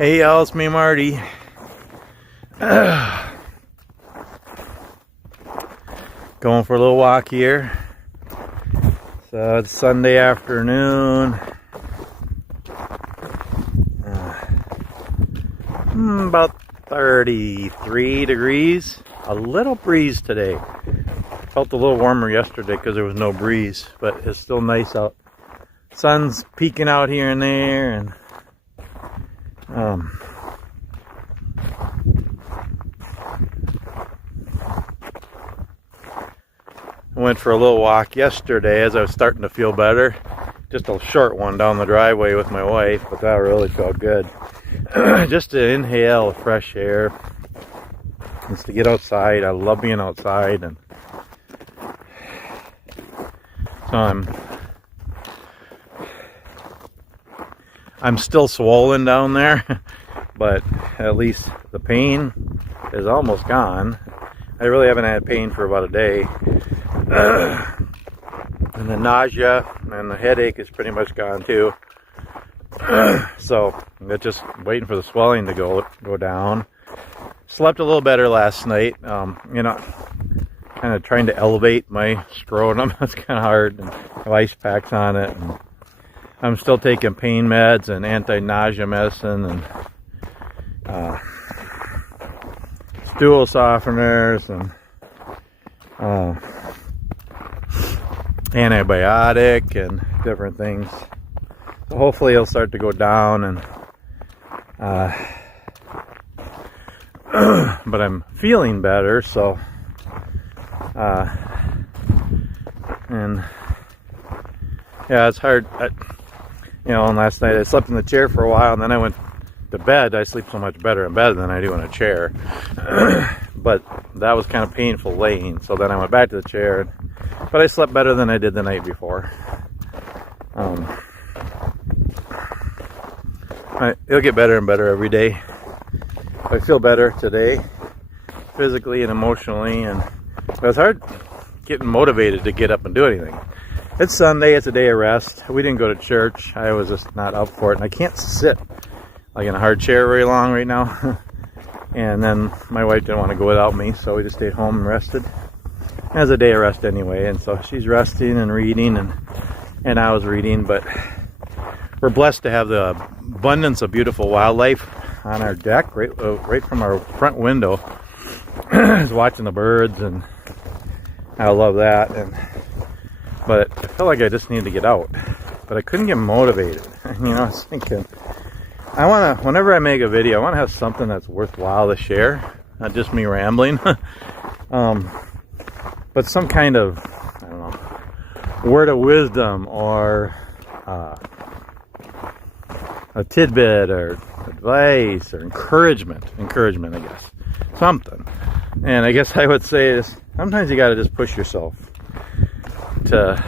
Hey y'all, it's me, Marty. Going for a little walk here. So it's Sunday afternoon. About 33 degrees. A little breeze today. Felt a little warmer yesterday because there was no breeze, but it's still nice out. Sun's peeking out here and there, and I went for a little walk yesterday as I was starting to feel better. Just a short one down the driveway with my wife, but that really felt good. Just to inhale fresh air, just to get outside. I love being outside, and so I'm still swollen down there, but at least the pain is almost gone. I really haven't had pain for about a day. And the nausea and the headache is pretty much gone too. So it's just waiting for the swelling to go down. Slept a little better last night. Kind of trying to elevate my scrotum. It's kind of hard. And I have ice packs on it. And I'm still taking pain meds and anti-nausea medicine and stool softeners and antibiotic and different things. So hopefully it'll start to go down, and but I'm feeling better, so and yeah, it's hard. And last night I slept in the chair for a while, and then I went to bed. I sleep so much better in bed than I do in a chair. But that was kind of painful laying, so then I went back to the chair. But I slept better than I did the night before. It'll get better and better every day. I feel better today, physically and emotionally, and it was hard getting motivated to get up and do anything. It's Sunday, it's a day of rest. We didn't go to church. I was just not up for it, and I can't sit like in a hard chair very long right now. And then my wife didn't want to go without me, so we just stayed home and rested. It was a day of rest anyway, and so she's resting and reading, and I was reading. But we're blessed to have the abundance of beautiful wildlife on our deck, right from our front window. Just watching the birds, and I love that. But I felt like I just needed to get out, but I couldn't get motivated. I was thinking, whenever I make a video, I want to have something that's worthwhile to share, not just me rambling. But some kind of, I don't know, word of wisdom, or a tidbit, or advice, or encouragement, I guess, something. And I guess I would say is, sometimes you got to just push yourself to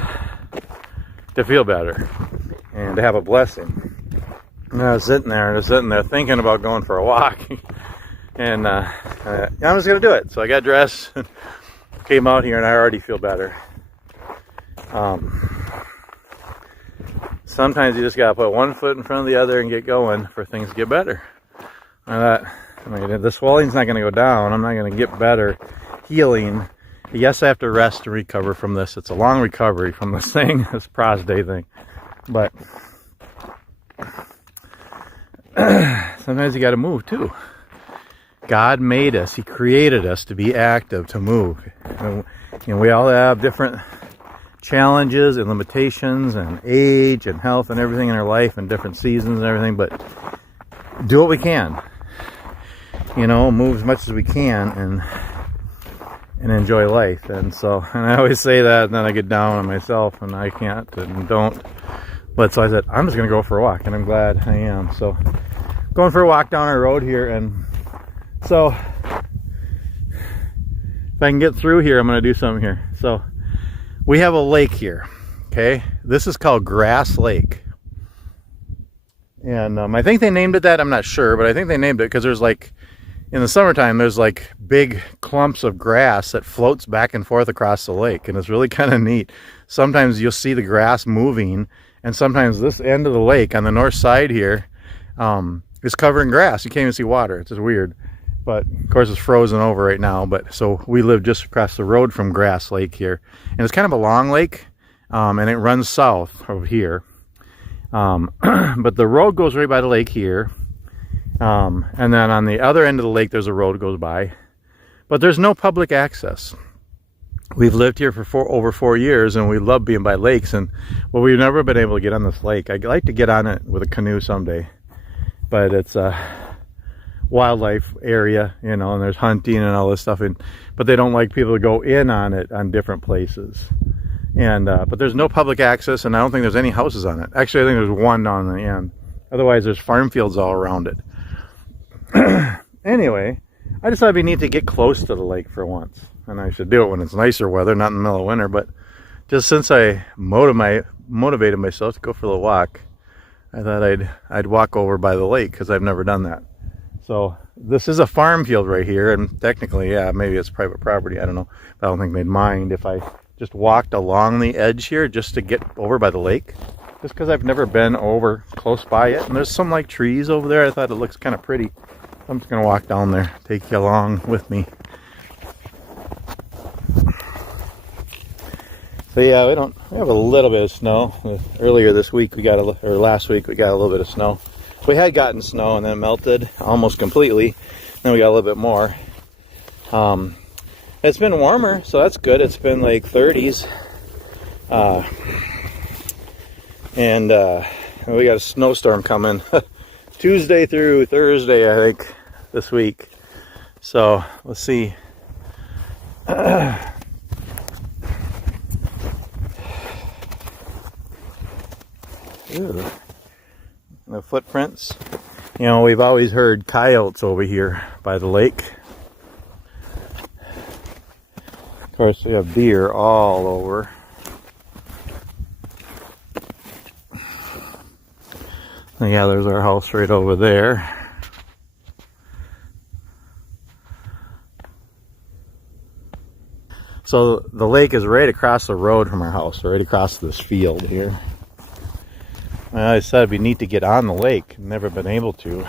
feel better and to have a blessing. And I was sitting there thinking about going for a walk, and I was going to do it. So I got dressed and came out here, and I already feel better. Sometimes you just got to put one foot in front of the other and get going for things to get better. The swelling's not going to go down. I'm not going to get better healing. Yes, I have to rest and recover from this. It's a long recovery from this thing, this prostate thing. But sometimes you got to move too. God made us. He created us to be active, to move. And, we all have different challenges and limitations and age and health and everything in our life, and different seasons and everything. But do what we can. Move as much as we can and enjoy life. And I always say that, and then I get down on myself and I can't and don't. But so I said, I'm just going to go for a walk, and I'm glad I am. So going for a walk down our road here, and so if I can get through here, I'm going to do something here. So we have a lake here, okay? This is called Grass Lake. And I think they named it that. I'm not sure, but I think they named it because there's in the summertime, there's big clumps of grass that floats back and forth across the lake, and it's really kind of neat. Sometimes you'll see the grass moving, and sometimes this end of the lake on the north side here, is covered in grass. You can't even see water. It's just weird. But of course it's frozen over right now. But so we live just across the road from Grass Lake here. And it's kind of a long lake. And it runs south over here. But the road goes right by the lake here. And then on the other end of the lake, there's a road that goes by. But there's no public access. We've lived here for over 4 years, and we love being by lakes. And well, we've never been able to get on this lake. I'd like to get on it with a canoe someday. But it's a wildlife area, you know, and there's hunting and all this stuff. But they don't like people to go in on it on different places. And but there's no public access, and I don't think there's any houses on it. Actually, I think there's one down the end. Otherwise, there's farm fields all around it. Anyway, I just thought it'd be neat to get close to the lake for once. And I should do it when it's nicer weather, not in the middle of winter. But just since I motivated myself to go for the walk, I thought I'd walk over by the lake, because I've never done that. So this is a farm field right here, and technically, yeah, maybe it's private property. I don't know. But I don't think they'd mind if I just walked along the edge here just to get over by the lake. Just because I've never been over close by it. And there's some like trees over there. I thought it looks kind of pretty. I'm just going to walk down there, take you along with me. So yeah, we have a little bit of snow. Earlier this week or last week we got a little bit of snow. We had gotten snow and then it melted almost completely. Then we got a little bit more. It's been warmer, so that's good. It's been like 30s. And we got a snowstorm coming Tuesday through Thursday, I think, this week. So let's see. Ooh. The footprints. You know, we've always heard coyotes over here by the lake. Of course, we have deer all over. And yeah, there's our house right over there. So the lake is right across the road from our house, right across this field here. I said it'd be neat to get on the lake. Never been able to.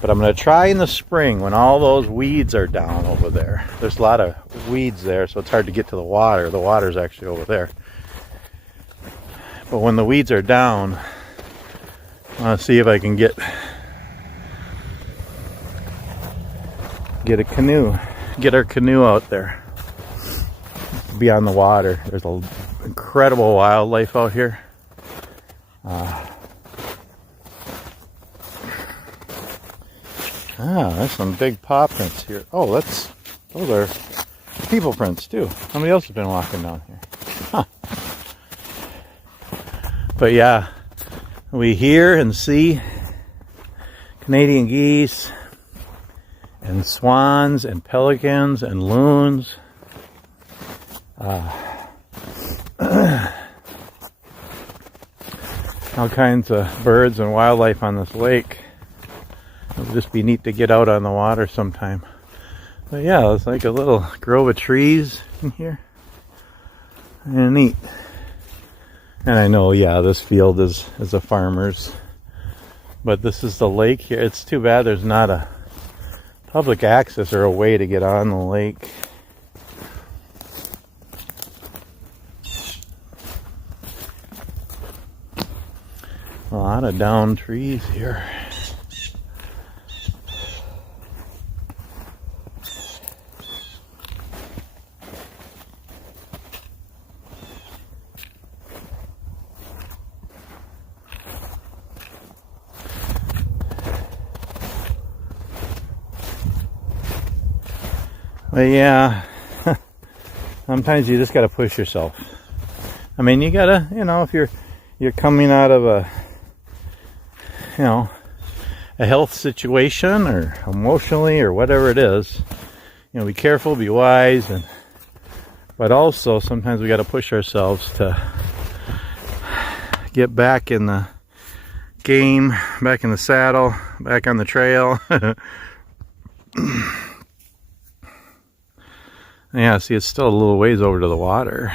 But I'm going to try in the spring when all those weeds are down over there. There's a lot of weeds there, so it's hard to get to the water. The water's actually over there. But when the weeds are down, I want to see if I can get a canoe. Get our canoe out there. Be on the water. There's an incredible wildlife out here. There's some big paw prints here. Oh, those are people prints too. Somebody else has been walking down here. Huh. But yeah, we hear and see Canadian geese and swans and pelicans and loons. All kinds of birds and wildlife on this lake. It would just be neat to get out on the water sometime. But yeah, it's like a little grove of trees in here. And neat. And I know, yeah, this field is a farmer's. But this is the lake here. It's too bad there's not a public access or a way to get on the lake. A lot of downed trees here. But yeah, sometimes you just gotta push yourself. I mean, you gotta, you know, if you're coming out of a health situation or emotionally or whatever it is, you know, be careful, be wise, but also sometimes we got to push ourselves to get back in the game, back in the saddle, back on the trail. Yeah, see, it's still a little ways over to the water,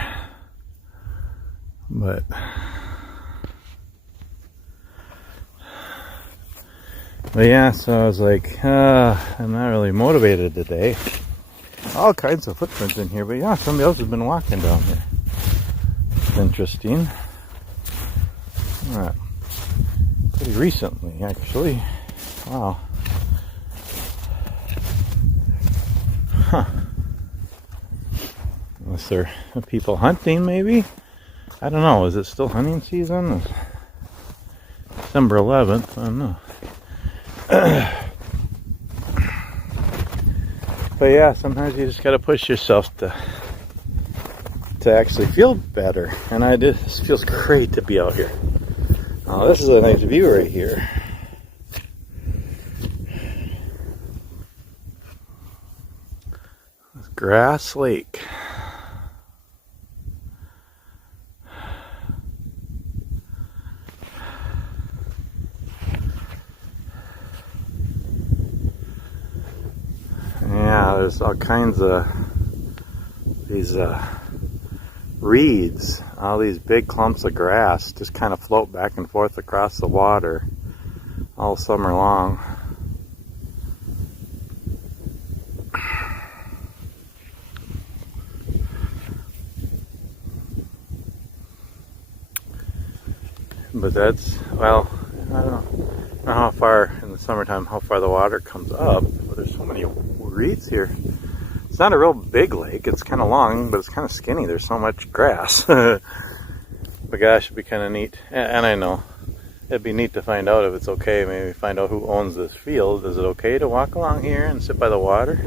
But yeah, so I was like, I'm not really motivated today. All kinds of footprints in here, but yeah, somebody else has been walking down here. Interesting. Pretty recently, actually. Wow. Huh. Unless there are people hunting, maybe? I don't know. Is it still hunting season? December 11th. I don't know. But yeah, sometimes you just gotta push yourself to actually feel better. And this feels great to be out here. Oh, this is a nice view right here. This Grass Lake. Yeah, there's all kinds of these reeds, all these big clumps of grass just kind of float back and forth across the water all summer long. But that's, well, I don't know how far in the summertime, how far the water comes up, but there's so many reeds here. It's not a real big lake. It's kind of long, but it's kind of skinny. There's so much grass. But gosh, it'd be kind of neat. And I know it'd be neat to find out if it's okay. Maybe find out who owns this field. Is it okay to walk along here and sit by the water?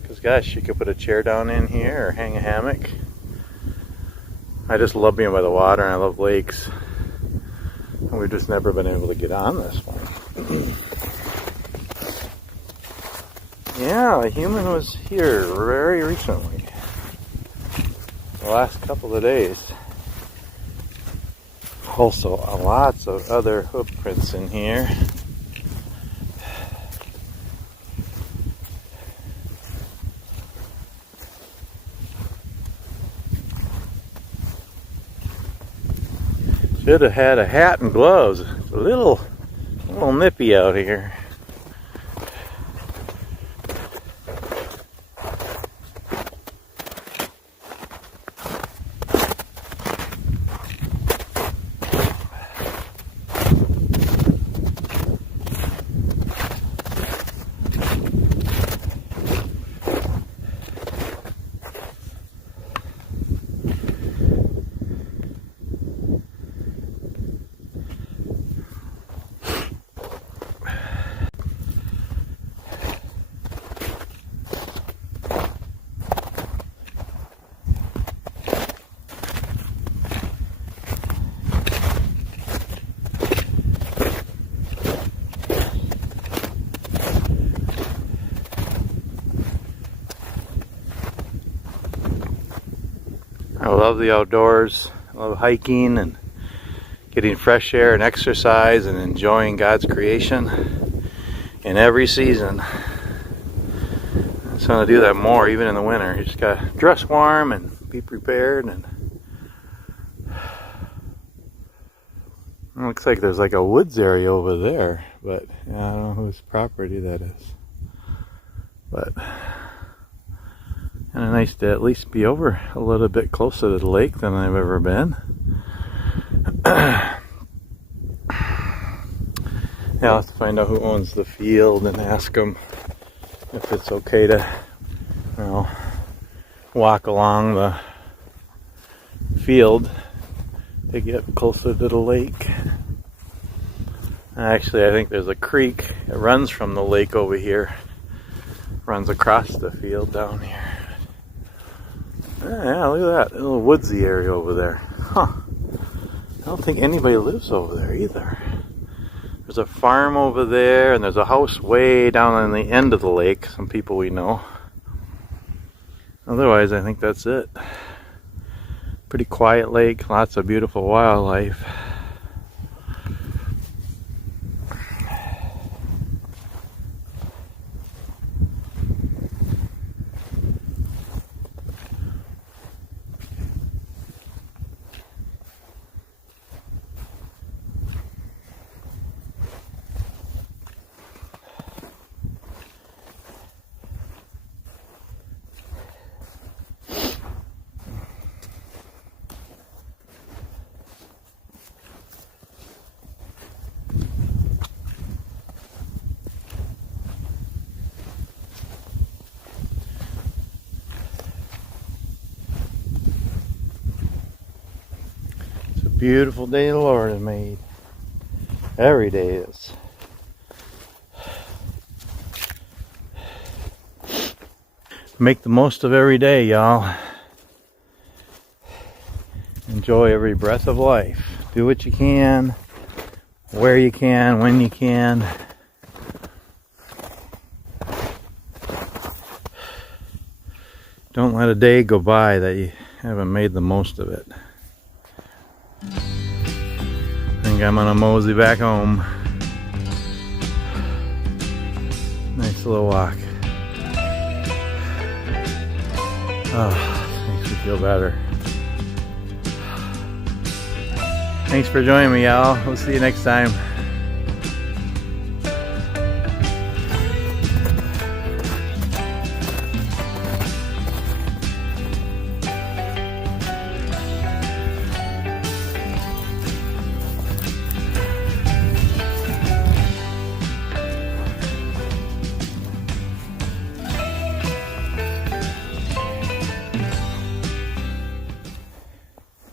Because gosh, you could put a chair down in here or hang a hammock. I just love being by the water, and I love lakes. And we've just never been able to get on this one. Yeah, a human was here very recently. The last couple of days. Also, lots of other hoof prints in here. Should have had a hat and gloves. It's a little nippy out here. I love the outdoors. I love hiking and getting fresh air and exercise and enjoying God's creation in every season. I just want to do that more, even in the winter. You just gotta dress warm and be prepared. And it looks like there's like a woods area over there, but yeah, I don't know whose property that is. But kind of nice to at least be over a little bit closer to the lake than I've ever been. Yeah, I'll have to find out who owns the field and ask them if it's okay to, you know, walk along the field to get closer to the lake. Actually, I think there's a creek that runs from the lake over here, runs across the field down here. Yeah, look at that little woodsy area over there. Huh. I don't think anybody lives over there either. There's a farm over there, and there's a house way down on the end of the lake. Some people we know. Otherwise, I think that's it. Pretty quiet lake, lots of beautiful wildlife. beautiful day the Lord has made. Every day is. Make the most of every day, y'all. Enjoy every breath of life. Do what you can, where you can, when you can. Don't let a day go by that you haven't made the most of it. I think I'm gonna mosey back home. Nice little walk. Oh, makes me feel better. Thanks for joining me, y'all. We'll see you next time.